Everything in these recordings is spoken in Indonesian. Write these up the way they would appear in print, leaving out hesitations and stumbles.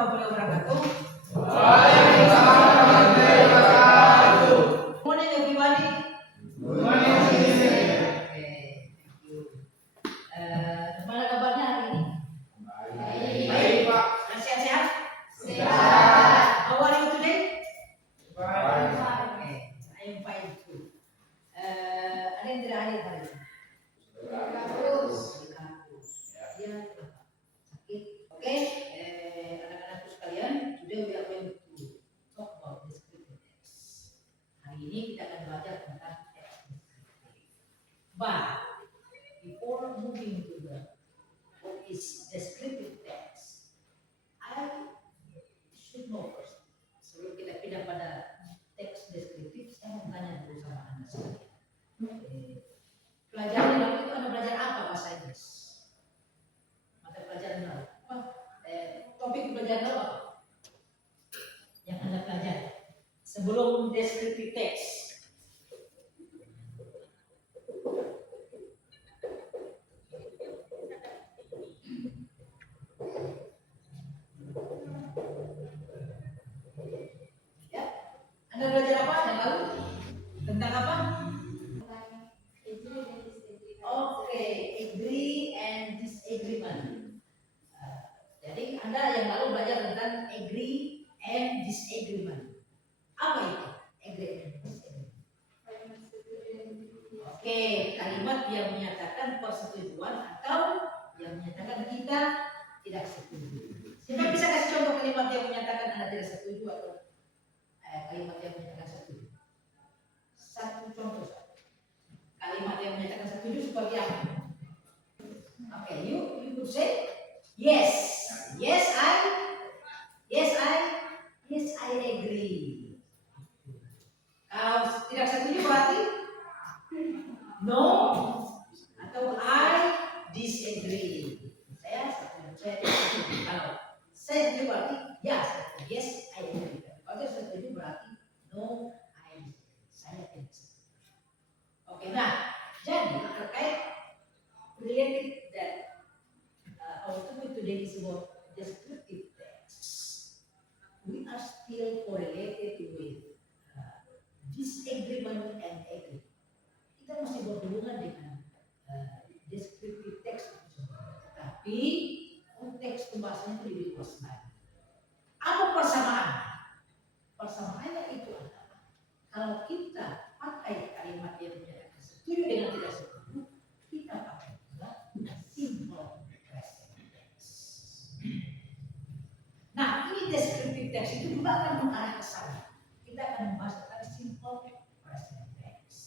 warahmatullahi wabarakatuh. Waalaikumsalam warahmatullahi wabarakatuh. Good morning, everybody. Good morning, Mister. Okay, thank you. Gimana kabarnya hari ini? Baik, Pak. Sehat-sehat? Sehat. How are you today? Baik. Okay, I am fine too. Ada yang tidak hadir hari ini? Kampus. Ya, sakit. Oke, anak-anakku sekalian, today we are going to talk about descriptive text. Hari ini kita akan belajar tentang text descriptive. But before moving to the what is descriptive text, I should know first. Sebelum kita pindah pada teks deskriptif, saya mau tanya dulu sama Anda sekalian. Pelajaran lalu itu Anda belajar apa bahasa Inggris? Mata pelajaran lalu. Topik pelajaran lalu apa? Yang Anda pelajari sebelum deskriptif teks. Ya, Anda belajar apa yang lalu? Tentang apa? Oke, agree and disagreement. Jadi Anda yang lalu belajar tentang agree and disagreement. Apa itu? Agree and disagreement. Oke, kalimat yang menyatakan persetujuan atau yang menyatakan kita tidak setuju. Siapa bisa kasih contoh kalimat yang menyatakan Anda tidak setuju atau kalimat yang menyatakan setuju? Satu contoh. Kalimat yang menyatakan setuju seperti apa? Oke, you could say yes. Yes, I agree. Kalau tidak setuju berarti no atau I disagree. Saya tidak setuju. Kalau saya setuju berarti yes, I agree. Kalau tidak setuju berarti no, I disagree. Saya tidak setuju. Oke, nah, jadi terkait related that our topic today is about descriptive text. We are still correlated with disagreement and agree. Kita masih berhubungan dengan descriptive text, tapi konteks pembahasannya itu lebih luas lagi. Apa persamaannya? Persamaannya itu adalah kalau kita pakai kalimat yang menyatakan setuju dengan tidak setuju, kita pakai juga simple present tense. Nah, ini descriptive text itu juga akan mengarah ke sana. Kita akan membahas tentang simple present tense.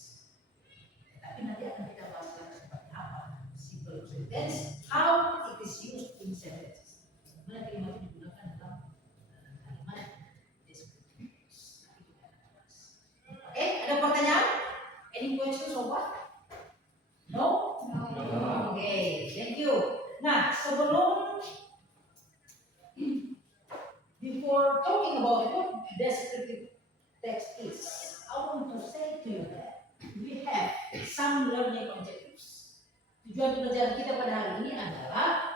Tapi nanti akan kita bahas lagi seperti apa simple present tense, how it is used in sentences. Bagaimana kalimat itu digunakan dalam kalimat descriptive text. Nanti kita akan bahas. Oke, ada pertanyaan? Any questions or what? No? Oke, thank you. Nah, before talking about what descriptive text is, I want to say to you that we have some learning objectives. Tujuan pelajaran kita pada hari ini adalah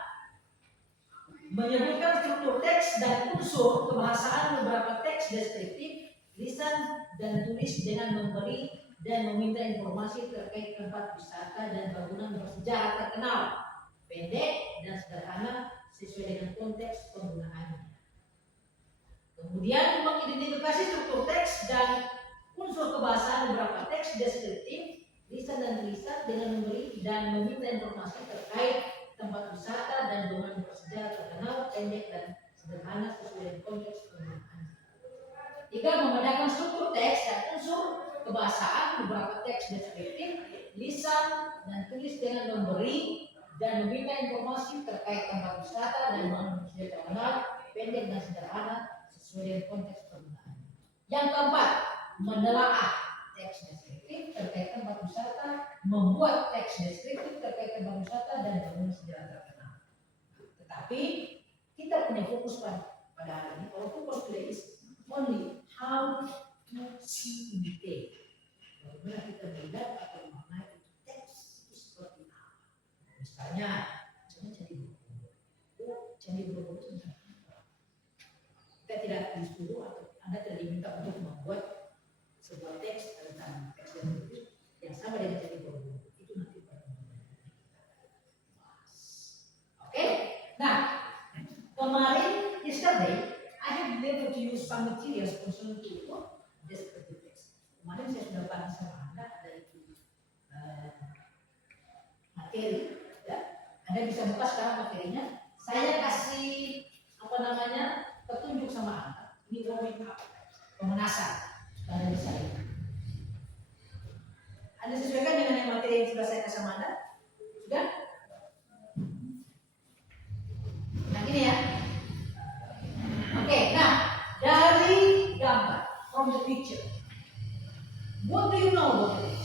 menyebutkan struktur teks dan unsur kebahasaan beberapa teks deskriptif, lisan dan tulis dengan memberi dan meminta informasi terkait tempat wisata dan bangunan bersejarah terkenal, pendek dan sederhana sesuai dengan konteks penggunaannya. Kemudian mengidentifikasi struktur teks dan unsur kebahasaan beberapa teks deskriptif, lisan dan tulisan dengan memberi dan meminta informasi terkait tempat wisata dan bangunan bersejarah terkenal, pendek dan sederhana sesuai dengan konteks penggunaannya. 3. Membedakan struktur teks dan unsur kebahasaan beberapa teks deskriptif, lisan dan tulis dengan memberi dan meminta informasi terkait tempat wisata dan bangunan bersejarah terkenal, pendek dan sederhana sesuai dengan konteks penggunaan. Yang keempat, menelaah teks deskriptif terkait tempat wisata, membuat teks deskriptif terkait tempat wisata dan bangunan sejarah terkenal. Tetapi kita punya fokus pada hari ini. Our focus today is only how to see in detail. Bagaimana kita melihat atau memaknai teks itu seperti apa. Misalnya Candi Borobudur. Candi Borobudur itu tidak disuruh atau Anda tidak diminta untuk membuat sebuah teks tentang teks deskriptif yang sama dengan candi Borobudur. Itu nanti pertemuan kita bahas. Oke? Nah, kemarin yesterday I have been able to use some materials concerning to descriptive text. Kemarin saya sudah bagi sama Anda ada itu materi, ya. Anda bisa buka sekarang materinya. Saya kasih apa namanya petunjuk sama Anda. Ini warming up, pemanasan. Anda bisa lihat. Anda sesuaikan dengan yang materi yang sudah saya kasih sama Anda. Sudah? Nah gini ya. Oke, nah dari gambar, from the picture, what do you know about it?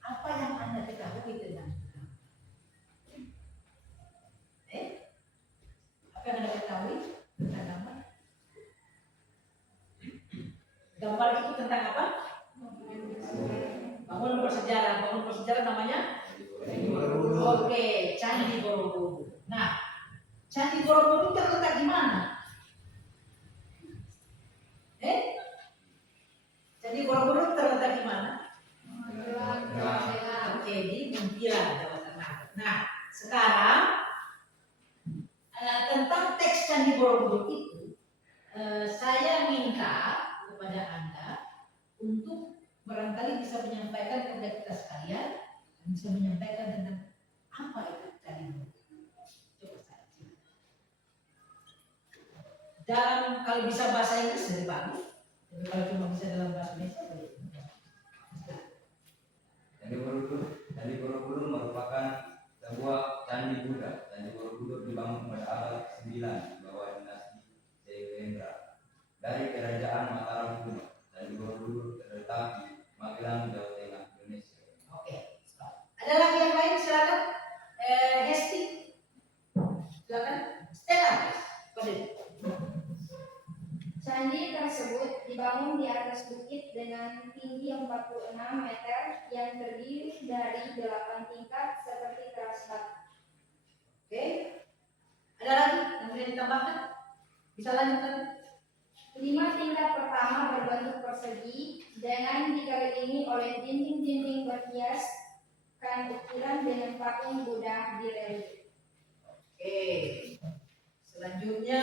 Apa yang Anda ketahui tentang gambar? Apa yang Anda ketahui tentang gambar? Gambar itu tentang apa? Bangunan bersejarah. Bangunan bersejarah namanya? Oke, Candi Borobudur. Nah, Candi Borobudur terletak di mana? Candi Borobudur terletak di mana? Oke, di Muntilan, Jawa Tengah. Nah, sekarang tentang teks Candi Borobudur itu, saya minta kepada Anda untuk barangkali bisa menyampaikan kepada kita sekalian, bisa menyampaikan tentang apa itu Candi Borobudur. Coba saya silakan. Dan kalau bisa bahasa Inggris lebih bagus. Tapi kalau cuma bisa dalam bahasa Indonesia boleh. Candi Borobudur merupakan sebuah candi Buddha. Candi Borobudur dibangun pada abad 9 di bawah dinasti Jayendra dari kerajaan Mataram kuno. Candi Borobudur terletak di Magelang, Jawa Tengah, Indonesia. Oke, stop. Ada lagi yang lain? Silakan. Hesti, silakan. Stella, please. Candi tersebut dibangun di atas bukit dengan tinggi 46 meter yang terdiri dari 8 tingkat seperti teras batu. Oke. Ada lagi yang boleh ditambahkan? Bisa lanjutkan. 5 tingkat pertama berbentuk persegi dengan dikelilingi oleh dinding-dinding berhias kan ukiran dengan patung Buddha di relief. Oke. Selanjutnya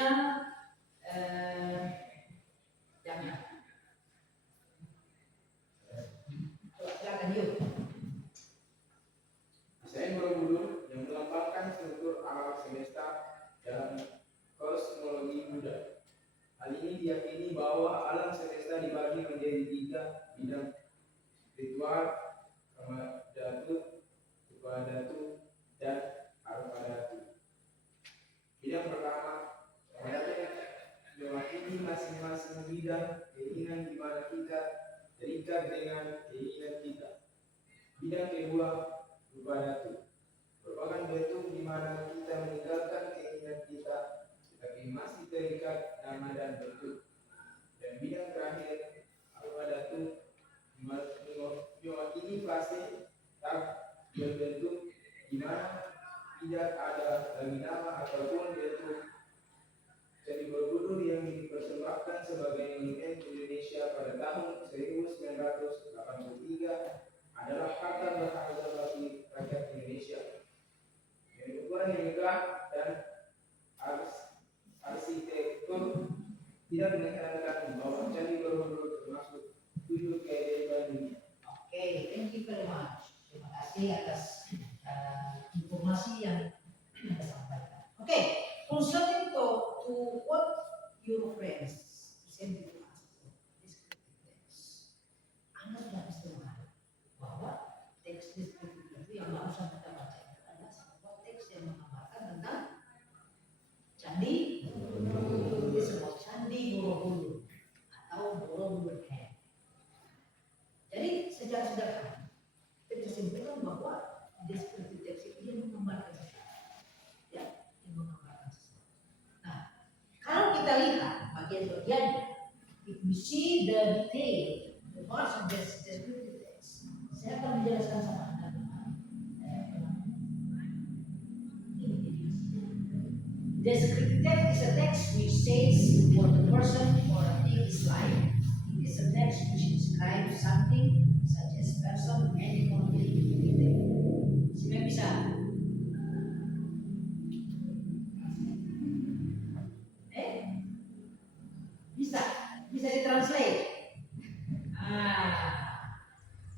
jangan. Silakan yuk. Desain Borobudur yang melambangkan struktur alam semesta dalam kosmologi Buddha. Hal ini diyakini bahwa alam semesta dibagi menjadi 3 bidang: spiritual, kamadhatu, upadhatu, dan arpadhatu. Bidang pertama, kamadhatu, mewakili masing-masing bidang keinginan di mana kita terikat dengan keinginan kita. Bidang kedua, upadhatu, merupakan bentuk di mana kita meninggalkan keinginan kita tetapi masih terikat nama dan bentuk. Dan bidang terakhir, arpadhatu, mewakili fase tak berbentuk di mana tidak ada lagi nama ataupun bentuk. Candi Borobudur yang dipersembahkan sebagai monumen Indonesia pada tahun 1983 adalah harta berharga bagi rakyat Indonesia. Dengan ukuran yang megah dan arsitektur tidak mengherankan bahwa Candi Borobudur termasuk 7 keajaiban dunia. Oke, thank you very much. Terima kasih atas informasi yang Anda sampaikan. Oke, concerning to what your friends send to us, descriptive text. Anda sudah bisa memahami bahwa teks deskriptif itu yang barusan kita baca itu adalah sebuah teks yang menggambarkan tentang candi Borobudur. Ini sebuah candi Borobudur atau Borobudur Head. Jadi secara sederhana kita bisa simpulkan bahwa deskriptif teks itu yang menggambarkan sesuatu, ya, yang menggambarkan sesuatu. Nah, kalau kita lihat bagian-bagiannya, if we see the detail, the parts of this descriptive text, saya akan menjelaskan sama Anda tentang ini. Descriptive text is a text which says what the person bisa ditranslate.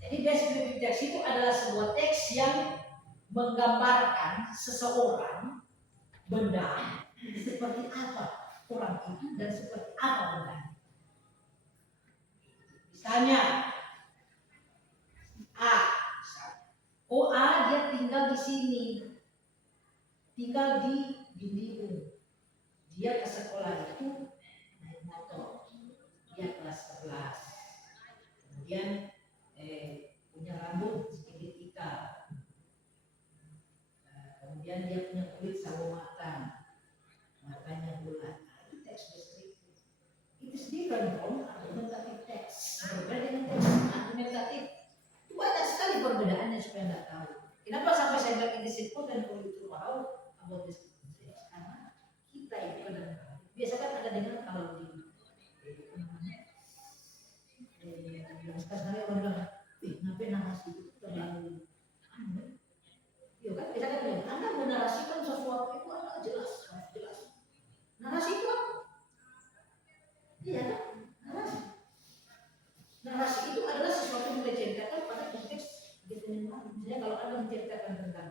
Jadi descriptive text itu adalah sebuah teks yang menggambarkan seseorang, benda, seperti apa orang itu dan seperti apa benda. Misalnya A, oh A dia tinggal di sini, tinggal di Bindiung. Dia ke sekolah itu naik motor, dia kelas 11. Kemudian punya rambut sedikit ikal. Kemudian dia punya kulit sawo matang, matanya bulat. Itu teks deskriptif. It is different from argumentative text. Berbeda dengan teks argumentatif. Itu banyak sekali perbedaannya supaya Anda tahu. Kenapa sampai saya bilang ini simple dan perlu itu tahu about descriptive text? Karena kita itu kadang-kadang biasa kan ada dengar kalau di sekarang orang bilang, ngapain narasi itu terlalu aneh. Iya kan, biasa kan bilang, Anda menarasikan sesuatu itu Anda jelas, harus jelas. Narasi itu apa? Iya kan, narasi. Narasi itu adalah sesuatu yang diceritakan pada konteks determinan. Misalnya kalau Anda menceritakan tentang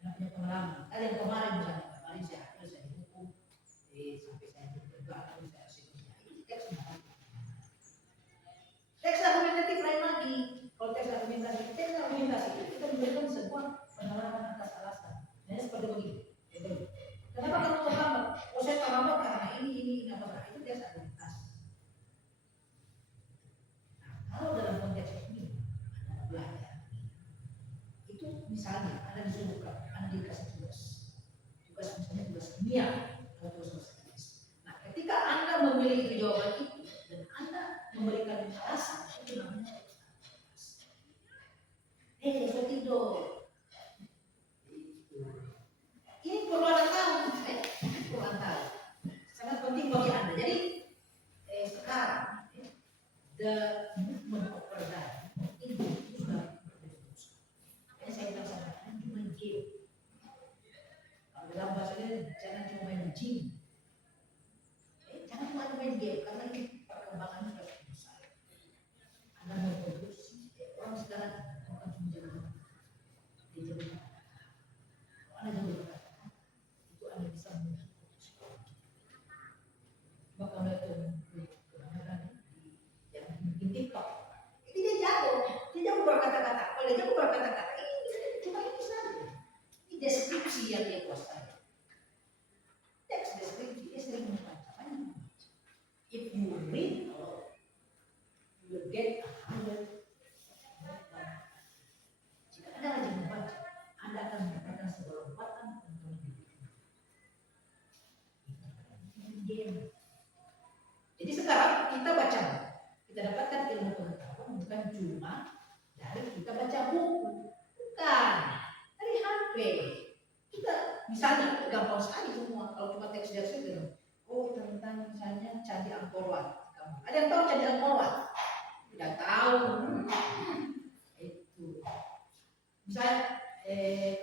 Anda punya pengalaman, yang kemarin misalnya, kemarin saya dihukum, sampai saya berdoa, saya seterusnya. Ini teks narasi. Teks argumentatif lain lagi. Kalau teks argumentasi itu kita memberikan sebuah penalaran atas alasan. Jadi seperti begini. Kenapa kamu terlambat? Oh saya terlambat karena ini apa? Itu teks argumentasi. Nah, kalau dalam konteks ini Anda belajar, itu misalnya Anda disuruh Anda dikasih tugas misalnya tugas kimia atau tugas bahasa Inggris. Nah, ketika Anda memilih jawaban itu dan Anda memberikan alasan, itu namanya so tidur. Ini perlu Anda tahu, perlu Anda tahu. Sangat penting bagi Anda. Jadi sekarang the movement of paradigm itu sudah berfungsi. Saya bilang sama Anda cuma game. Kalau dalam bahasa ini jangan cuma main gym. Jangan cuma main game karena ini perkembangan sudah besar. Anda mau produksi, orang sekarang akan menjadi di jabatan. Kalau Anda jadi berkata, itu Anda bisa memproduksi. Maka Anda itu kebenaran yang bikin TikTok. Ini dia jago berkata-kata. Kalau dia jago berkata-kata, ini cuma ini saja. Ini deskripsi yang dia kuasai. Teks deskripsi dia sering membaca. If you read a lot, you will get 100. Jika Anda rajin membaca, Anda akan mendapatkan sebuah lompatan untuk game. Jadi sekarang kita baca, kita dapatkan ilmu pengetahuan bukan cuma dari kita baca buku, bukan dari HP. Kita misalnya gampang sekali semua kalau cuma teks deskripsi. Oh tentang misalnya Candi Angkor Wat. Ada yang tahu Candi Angkor Wat? Tidak tahu. Itu. Misalnya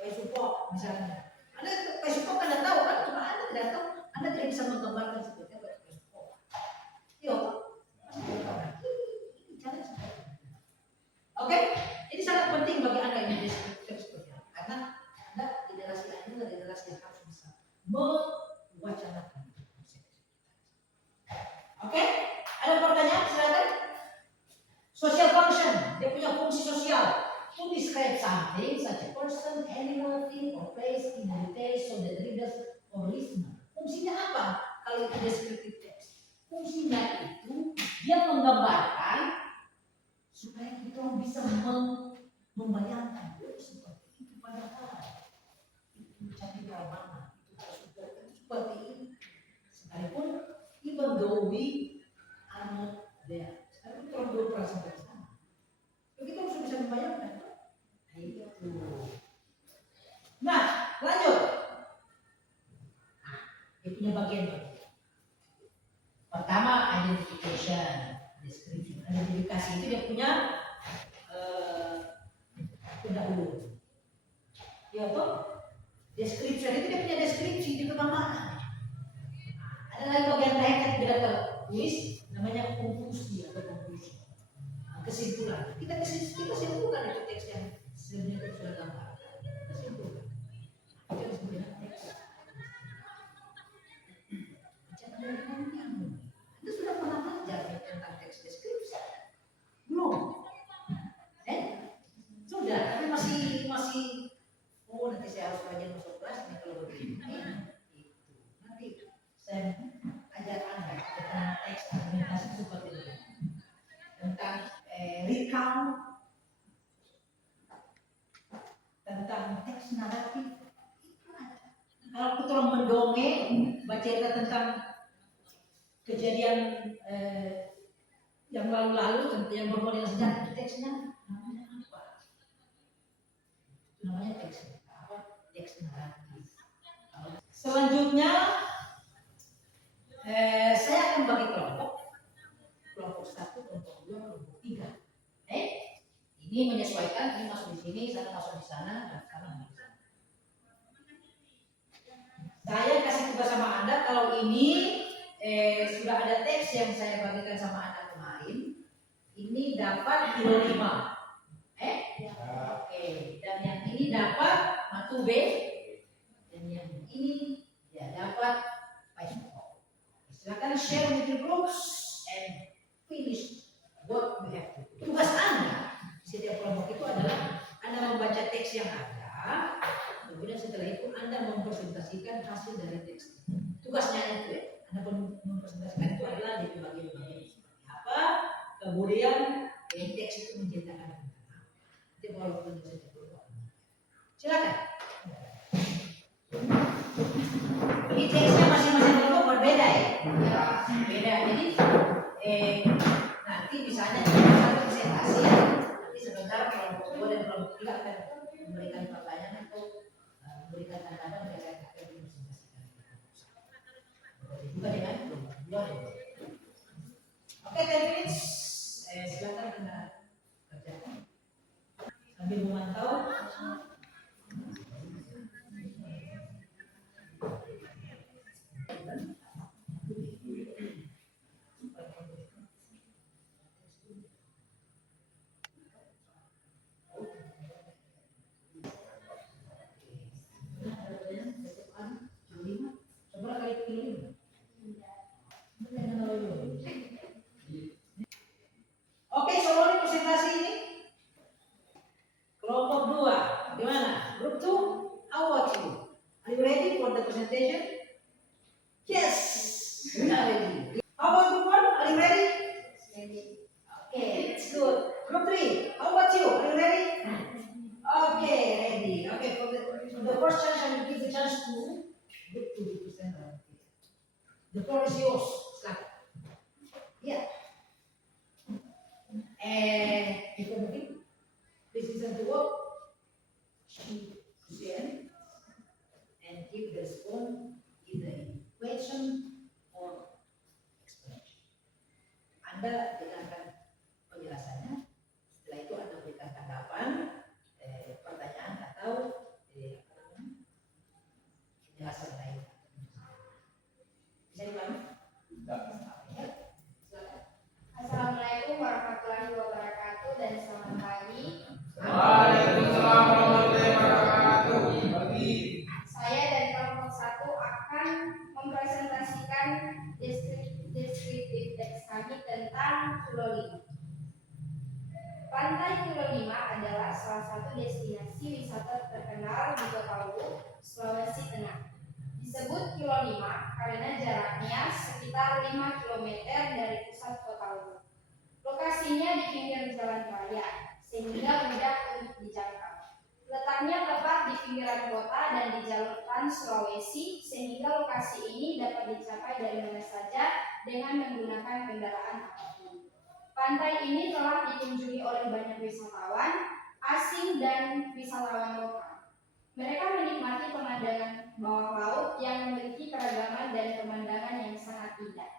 Paisupo misalnya. Anda Paisupo Anda tahu kan? Cuma Anda tidak tahu. Anda tidak bisa menggambarkan seperti apa Paisupo. Iya. Ini jangan seperti itu. Oke? Ini sangat penting bagi Anda yang deskriptif seperti apa. Karena Anda generasi ini adalah generasi yang harus bisa mewacanakan. Oke, ada pertanyaan? Silakan. Social function, dia punya fungsi sosial. To describe something such a person, animal, thing, or place in detail so that readers or listener. Fungsinya apa? Kalau itu descriptive text, fungsinya itu dia menggambarkan supaya kita bisa membayangkan seperti itu padahal itu Candi Prambanan, itu seperti ini. Sekalipun even though we are not there, tapi kalau dua perasaan bersama, kita harus bisa membayangkan. Nah, lanjut. Dia punya bagian. Pertama, identification, description. Identifikasi itu dia punya pendahulu. Ya toh, description itu dia punya deskripsi di mana. Ada lagi bagian terakhir tulis namanya konklusi atau konklusi. Nah, kesimpulan. Kita simpulkan itu teks yang sebenarnya itu sudah gambar. Kita simpulkan. Itu yang disebut dengan teks. Jangan ngomong. Anda sudah pernah belajar tentang teks deskripsi? Belum? Sudah, tapi masih. Oh, nanti saya harus rajin masuk kelas nih kalau begini. Itu. Nanti saya ajar Anda tentang teks argumentasi seperti ini. Tentang recount, tentang teks naratif. Kalau kita orang mendongeng, baca cerita tentang kejadian yang lalu-lalu, yang bermodel sejarah, itu teksnya namanya apa? Namanya teks naratif. Selanjutnya, saya akan bagi kelompok 1, kelompok 2, kelompok 3. Ini menyesuaikan, ini masuk di sini, sana masuk di sana, dan sana masuk di sana. Saya kasih tugas sama Anda kalau ini sudah ada teks yang saya bagikan sama Anda kemarin. Ini dapat kilo 5. Oke, dan yang ini dapat matu B, dan yang ini ya dapat 5. Silakan share with your groups and finish what we have to do. Tugas Anda setiap kelompok itu adalah Anda membaca teks yang ada, kemudian setelah itu Anda mempresentasikan hasil dari teks. Tugasnya itu ya, Anda mempresentasikan itu adalah di bagian-bagian seperti apa, kemudian teks itu menceritakan tentang apa. Nanti kalau bisa dulu. Silakan. Ini teksnya masing-masing kelompok berbeda ya. Beda. Jadi nanti misalnya satu presentasi, nanti sebentar kelompok 2 dan kelompok 3 akan memberikan pertanyaan atau memberikan tanda mereka akan dipresentasikan. Juga dengan kelompok 2 dan kelompok 3. Oke, 10 minutes. Silakan Anda kerjakan sambil memantau. Oke, soalnya presentasi ini kelompok 2, gimana? Group 2, how about you? Are you ready for the presentation? Yes, we are ready. How about group 1? Are you ready? Okay, it's good. Group 3, how about you? Are you ready? Okay, ready. Okay, for the first chance, I will give the chance to group 2 to present. The floor is yours. Yeah. And before moving, please listen to what she said and give the response either in question or explanation. Anda dengarkan penjelasannya, setelah itu Anda berikan tanggapan, pertanyaan atau penjelasan lain. Bisa dipahami? Assalamualaikum warahmatullahi wabarakatuh dan selamat pagi. Waalaikumsalam warahmatullahi wabarakatuh. Saya dan kelompok 1 akan mempresentasikan deskriptif teks kami tentang Pulau 5. Pantai Pulau 5 adalah salah satu destinasi wisata terkenal di Kota Palu, Sulawesi Tengah. Disebut Pulau 5 karena jaraknya sekitar 5 km dari pusat Kota Palu. Lokasinya di pinggir jalan raya, sehingga mudah untuk dijangkau. Letaknya tepat di pinggiran kota dan di jalur Trans Sulawesi, sehingga lokasi ini dapat dicapai dari mana saja dengan menggunakan kendaraan apapun. Pantai ini telah dikunjungi oleh banyak wisatawan asing dan wisatawan lokal. Mereka menikmati pemandangan bawah laut yang memiliki keragaman dan pemandangan yang sangat indah.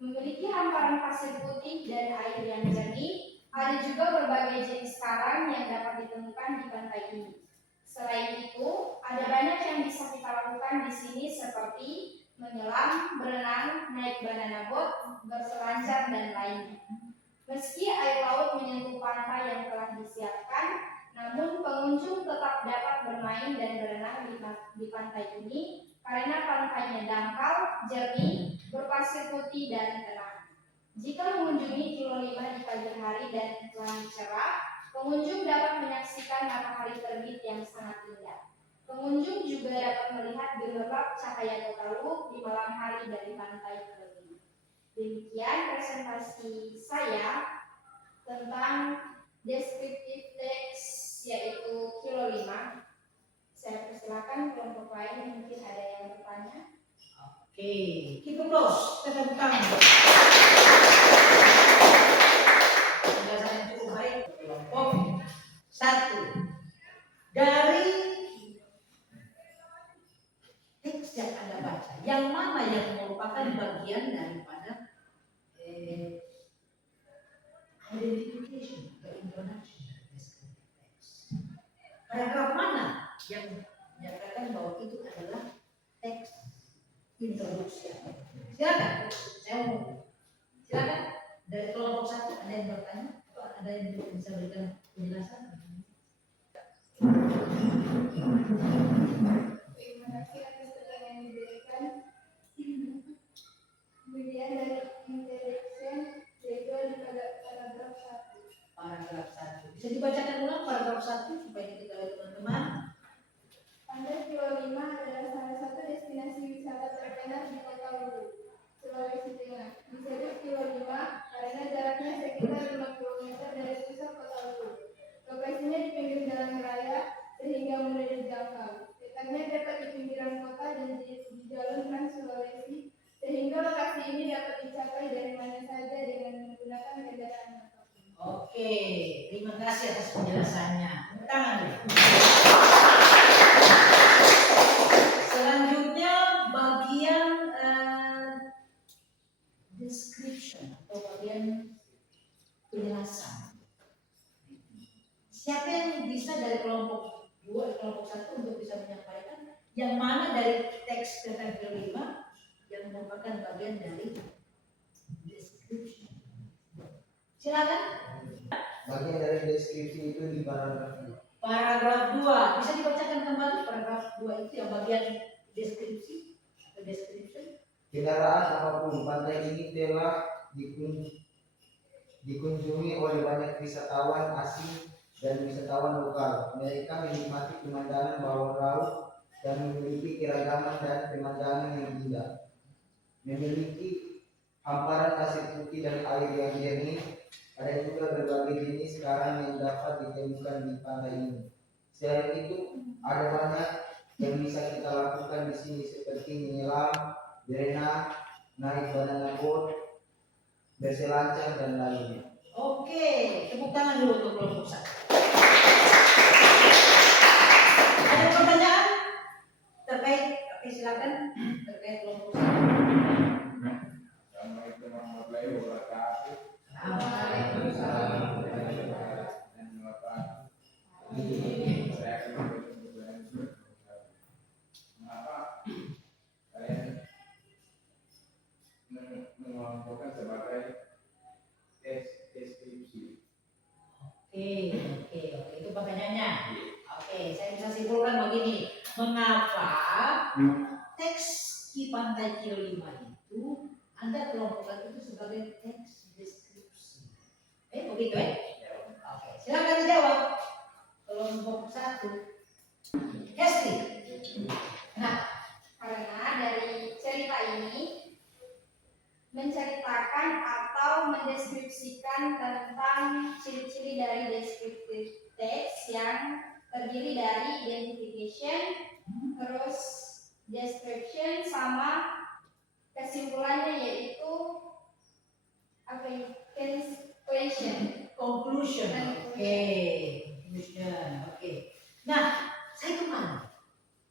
Memiliki hamparan pasir putih dan air yang jernih, ada juga berbagai jenis karang yang dapat ditemukan di pantai ini. Selain itu, ada banyak yang bisa kita lakukan di sini seperti menyelam, berenang, naik banana boat, berselancar, dan lainnya. Meski air laut menyentuh pantai yang telah disiapkan, namun pengunjung tetap dapat bermain dan berenang di pantai ini karena pantainya dangkal, jernih, berpasir putih, dan tenang. Jika mengunjungi Kilo 5 di pagi hari dan langit cerah, pengunjung dapat menyaksikan matahari terbit yang sangat indah. Pengunjung juga dapat melihat gemerlap cahaya Kotalu di malam hari dari pantai Kilo 5. Demikian presentasi saya tentang descriptive text yaitu Kilo 5. Saya persilakan kelompok lain mungkin ada yang bertanya. Oke, kita close. Tepuk tangan. Penjelasan yang cukup baik kelompok 1. Dari teks yang Anda baca, yang mana yang merupakan bagian daripada identification atau introduction dari descriptive text? Paragraf mana yang menyatakan bahwa itu adalah teks introduksi? Silakan, saya mau. Silakan dari kelompok 1 ada yang bertanya atau ada yang bisa berikan penjelasan? Terima kasih atas pertanyaan yang diberikan. Kemudian dari introduction yaitu di paragraf 1. Paragraf 1. Bisa dibacakan ulang paragraf 1 supaya diketahui teman-teman. Pantai Kilo 5 adalah salah satu destinasi wisata terkenal di Kota Luwu, Sulawesi Tengah. Disebut Kilo 5 karena jaraknya sekitar 5 km dari pusat Kota Luwu. Lokasinya di pinggir jalan raya sehingga mudah dijangkau. Letaknya tepat di pinggiran kota dan di jalur Trans Sulawesi, sehingga lokasi ini dapat dicapai dari mana saja dengan menggunakan kendaraan motor. Oke, terima kasih atas penjelasannya. Tepuk tangan dulu. Selanjutnya bagian description atau bagian penjelasan. Siapa yang bisa dari kelompok 2, kelompok 1 untuk bisa menyampaikan yang mana dari teks tentang Kilo 5 yang merupakan bagian dari description? Silakan. Bagian dari deskripsi itu di paragraf 2. Paragraf 2 bisa dibacakan kembali paragraf 2 itu yang bagian deskripsi atau description. Kendaraan apapun, pantai ini telah dikunjungi oleh banyak wisatawan asing dan wisatawan lokal. Mereka menikmati pemandangan bawah laut dan memiliki keragaman dan pemandangan yang indah. Memiliki hamparan pasir putih dan air yang jernih. Ada juga berbagai jenis karang yang dapat ditemukan di pantai ini. Selain itu, ada banyak yang bisa kita lakukan di sini seperti menyelam, berenang, naik banana boat, berselancar, dan lainnya. Oke, tepuk tangan dulu untuk kelompok 1. Ada pertanyaan terkait? Oke, silakan terkait kelompok 1. Assalamualaikum warahmatullahi wabarakatuh. Waalaikumsalam. Saya akan memberikan mengapa kalian mengelompokkan sebagai deskripsi. Oke, itu pertanyaannya. Oke, saya bisa simpulkan begini. Mengapa teks di Pantai Kilo 5 itu Anda kelompokkan itu sebagai teks deskripsi? Begitu ya? Oke, silakan dijawab. Kelompok 1. Hesti. Nah, Karena dari cerita ini menceritakan atau mendeskripsikan tentang ciri-ciri dari descriptive text yang terdiri dari identification, terus description, sama kesimpulannya yaitu apa ya? conclusion. Oke, conclusion. Oke. Nah, saya kemana?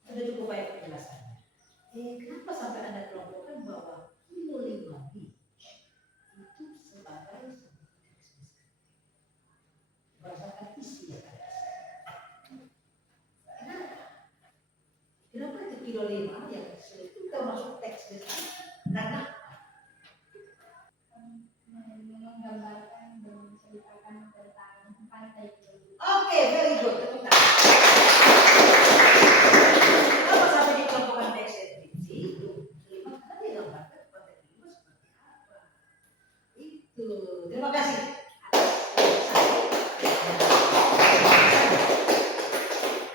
Sudah cukup baik penjelasannya. Kenapa sampai Anda kelompokkan bahwa Kilo 5 Beach itu sebagai teks deskriptif berdasarkan isi yang ada? Kenapa? Kenapa itu Kilo 5 yang itu termasuk teks deskriptif? Tuh, terima kasih.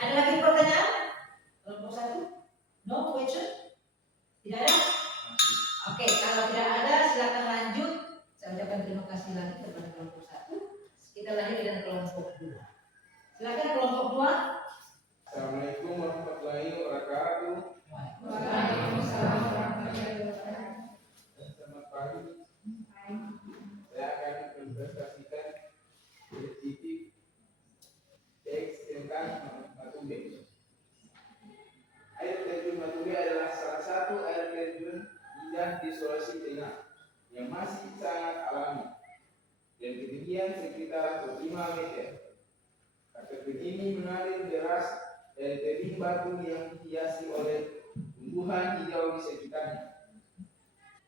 Ada lagi pertanyaan? Kelompok satu? No question? Tidak ada? Oke, kalau tidak ada silakan lanjut. Saya ucapkan terima kasih lagi kepada kelompok satu. Kita lanjut dengan kelompok dua. Silakan kelompok dua. Assalamualaikum warahmatullahi wabarakatuh. Waalaikumsalam warahmatullahi wabarakatuh. Selamat pagi. Saya akan mempresentasikan titik teks tentang Matube. Air terjun Matube adalah salah satu air terjun indah di Sulawesi Tengah yang masih sangat alami dan ketinggian sekitar 5 meter. Air terjun ini mengalir deras dari tebing batu yang dihiasi oleh tumbuhan hijau di sekitarnya.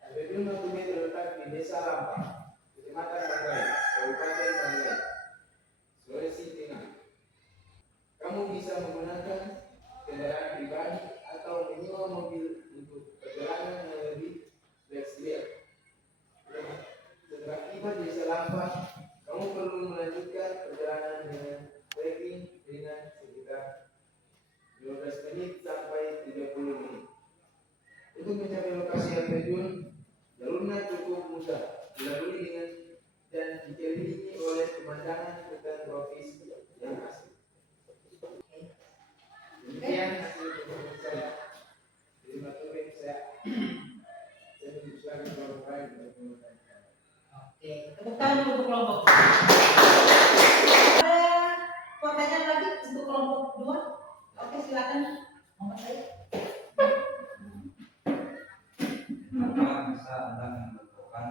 Air terjun Matube terletak di Desa Lampang, Kecamatan Banggai, Kabupaten Banggai, Sulawesi Tengah. Kamu bisa menggunakan kendaraan pribadi atau menyewa mobil untuk perjalanan yang lebih fleksibel. Setelah tiba di Desa Lampang, kamu perlu melanjutkan perjalanan dengan trekking dengan sekitar 15 menit sampai 30 menit. Untuk mencapai lokasi air terjun, jalurnya cukup mudah, dilalui dengan dan dikelilingi oleh pemandangan hutan tropis yang asri. Demikian hasil pemeriksaan saya. Terima kasih saya mengucapkan kepada Bapak untuk mengucapkan. Oke, tepuk tangan untuk kelompok. Ada pertanyaan lagi untuk kelompok dua? Oke, silakan. Nomor saya. Maka bisa Anda menentukan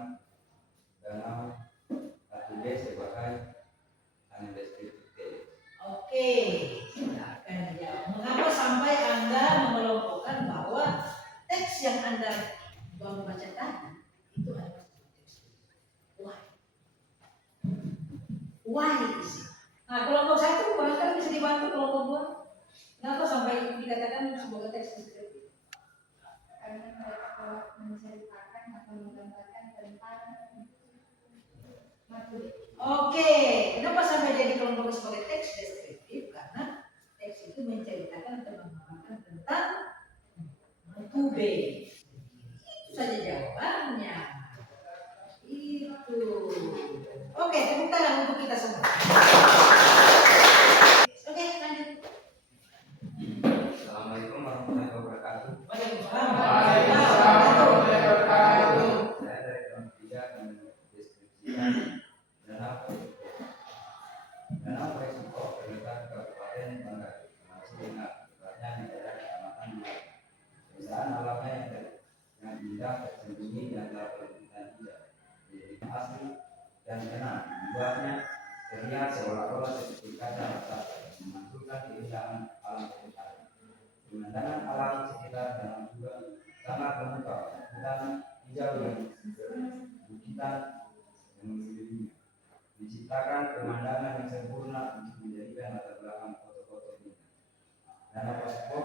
danau Matube sebagai undescripted text. Oke, silakan dijawab. Mengapa sampai Anda mengelompokkan bahwa teks yang Anda baru baca tadi itu adalah teks? Why? Why is it? Nah, kelompok satu barangkali bisa dibantu kelompok dua. Kenapa sampai dikatakan sebagai teks deskriptif? Karena mereka telah menceritakan atau menggambarkan tentang Matube. Oke, kenapa sampai jadi kelompok sebagai teks deskriptif? Karena teks itu menceritakan atau menggambarkan tentang Matube. Itu saja jawabannya. Itu. Oke, tepuk tangan untuk kita semua. Oke, lanjut. Assalamualaikum warahmatullahi wabarakatuh. Waalaikumsalam. Saya dari kelompok 3 akan mendeskripsikan danau Poesiko. Danau Poesiko terletak di Kabupaten Banggai, Sulawesi Tengah, tepatnya di daerah Kecamatan Bulan. Keindahan alamnya yang indah tersembunyi di antara perbukitan hijau, menjadi asri dan tenang, membuatnya terlihat seolah-olah seperti kaca mata, memantul keindahan alam sekitar. Pemandangan alam sekitar danau juga sangat memukau, hutan hijau yang berbukitan yang mengelilinginya, menciptakan pemandangan yang sempurna untuk menjadikan latar belakang foto-foto ini. Danau Poesiko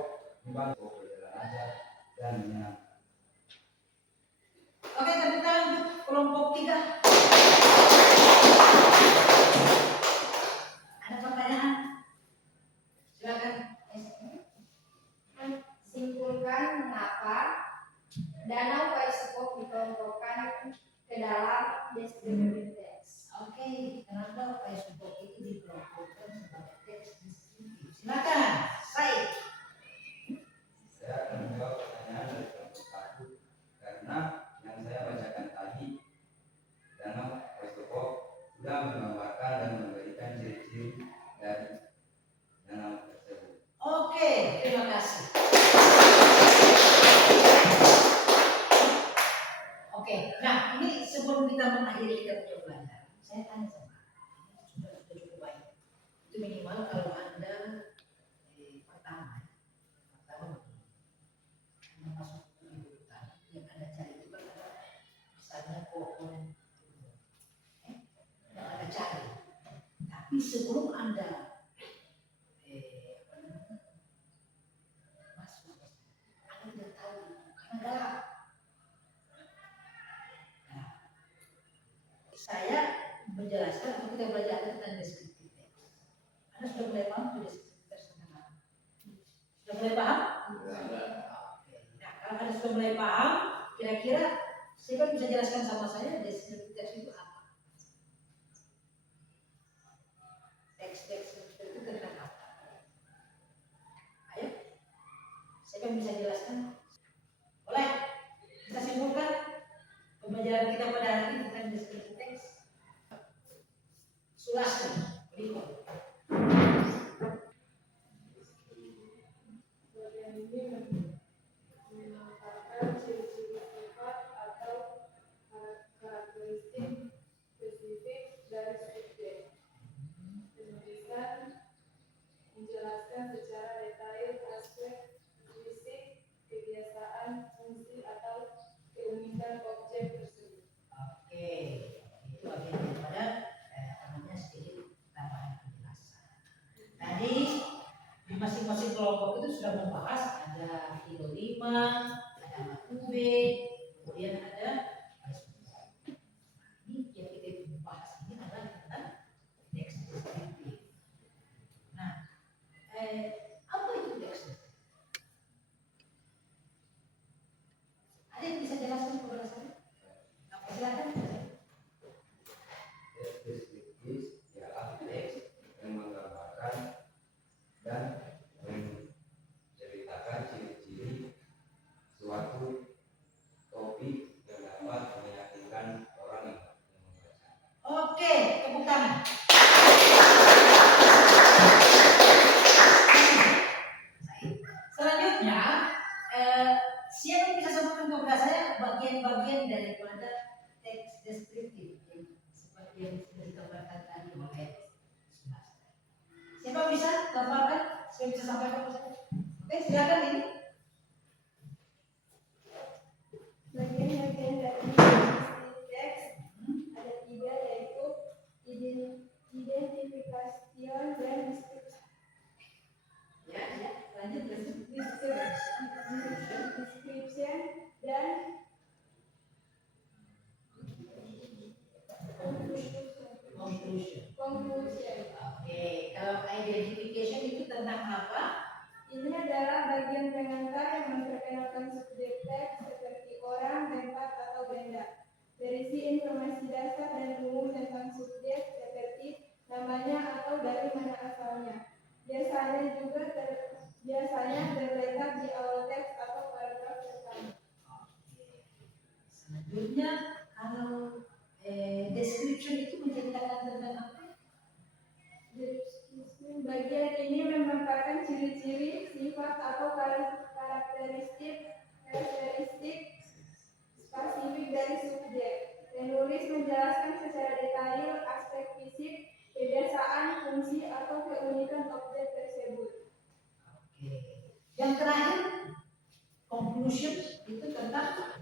membantu berjalan lancar dan menyenangkan. Oke, tepuk tangan untuk kelompok 3. Ada pertanyaan? Silakan. Simpulkan mengapa Danau Poesiko dikelompokkan ke dalam descriptive text. Oke, kenapa Poesiko itu dikelompokkan sebagai teks deskriptif? Silakan, Said. Saya akan menjawab pertanyaan dari kelompok 1 karena yang saya bacakan tadi, Danau Poesiko sudah menggambarkan dan memberikan ciri-ciri dari danau tersebut. Oke, terima kasih. Oke, nah ini sebelum kita mengakhiri kita punya pelajaran, saya tanya sama Anda, sudah cukup baik. Itu minimal kalau Anda pertama Anda masuk ke hutan, yang Anda cari itu kan ada misalnya pohon, yang Anda cari. Tapi sebelum Anda masuk, Anda tidak tahu karena gelap. Nah, saya menjelaskan atau kita belajar tentang deskriptif teks. Anda sudah mulai paham tuh deskriptif teks tentang apa? Sudah mulai paham? Oke. Nah, kalau Anda sudah mulai paham, kira-kira siapa bisa jelaskan sama saya deskriptif teks itu apa? Teks-teks itu tentang apa? Ayo, siapa yang bisa jelaskan? Boleh? Kita simpulkan pembelajaran kita pada hari ini tentang deskriptif teks. Sulasi berikut. Bagian ini memaparkan ciri-ciri sifat atau karakteristik spesifik dari subjek. Penulisan menjelaskan secara detail aspek fisik, kebiasaan, fungsi atau keunikan objek tersebut. Oke, itu bagian daripada namanya sedikit tambahan penjelasan. Tadi di masing-masing kelompok itu sudah membahas ada kilo 5, ada matube, kemudian ada ini yang kita bahas ini adalah tentang teks deskriptif. Nah, apa itu teks deskriptif? Ada yang bisa jelaskan kepada saya? Silakan. Teks deskriptif ialah teks yang menggambarkan dan menceritakan ciri-ciri suatu topik yang dapat meyakinkan orang yang membaca. Oke, tepuk tangan. Selanjutnya, siapa yang bisa sebutkan kepada saya bagian-bagian daripada teks deskriptif yang seperti yang sudah digambarkan tadi oleh Sumas. Siapa bisa gambarkan? Siapa bisa sampaikan kepada saya? Oke, silakan ini. Bagian-bagian dari deskriptif teks ada 3, yaitu identifikasi dan deskripsi. Ya, lanjut. Description dan conclusion. Oke, kalau identification itu tentang apa? Ini adalah bagian pengantar yang memperkenalkan subjek teks seperti orang, tempat, atau benda. Berisi informasi dasar dan umum tentang subjek seperti namanya atau dari mana asalnya. Biasanya terletak di awal teks atau paragraf pertama. Selanjutnya, kalau description itu menceritakan tentang apa? Bagian ini memaparkan ciri-ciri, sifat atau karakteristik spesifik dari subjek. Penulis menjelaskan secara detail aspek fisik, kebiasaan, fungsi atau keunikan objek tersebut. Oke. Yang terakhir, conclusion itu tentang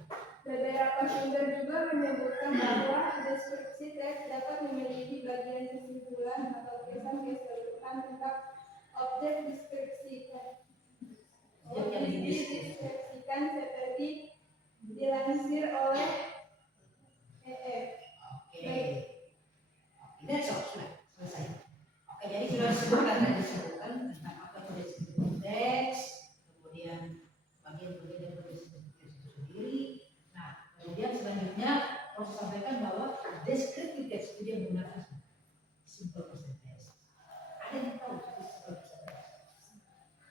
Beberapa sumber juga menyebutkan bahwa deskripsi teks dapat memiliki bagian kesimpulan atau kesan keseluruhan tentang objek deskripsikan. Deskripsikan seperti dilansir oleh EF. Oke. That's all, sudah selesai. Oke, jadi sudah disebutkan tentang apa itu deskriptif teks, kemudian bagian-bagian dari deskriptif teks itu sendiri. Nah, kemudian selanjutnya harus sampaikan bahwa deskriptif teks itu dia menggunakan simple present tense. Ada yang tahu itu simple present tense?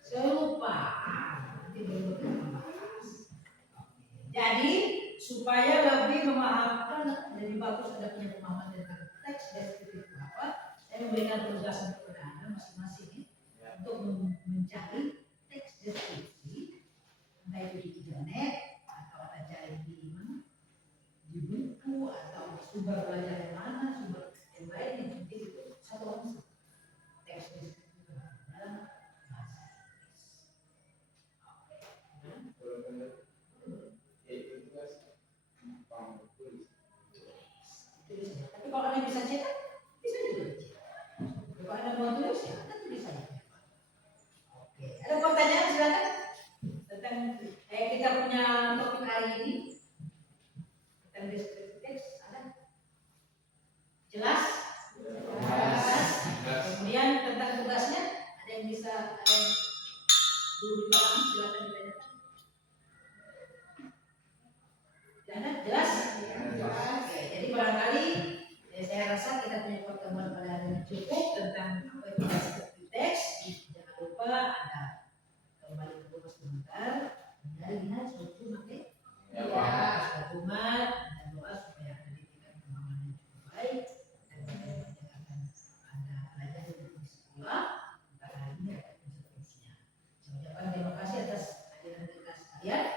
Selupa. Nanti baru kita membahas. Jadi supaya lebih memahamkan, lebih bagus Anda punya pemahaman tentang teks deskriptif itu apa, saya memberikan penugasan kepada Anda masing-masing untuk mencari teks deskripsi, entah itu di internet atau Anda cari di mana, di buku atau sumber belajar yang mana, sumber yang lain yang penting itu satu konsep teks deskriptif dalam bahasa Inggris. Tapi kalau Anda bisa cetak, bisa juga cetak. Kalau Anda mau tulis, ya Anda tulis saja. Oke, ada pertanyaan silakan tentang kita punya topik hari ini tentang deskriptif teks. Ada? Jelas? Ya,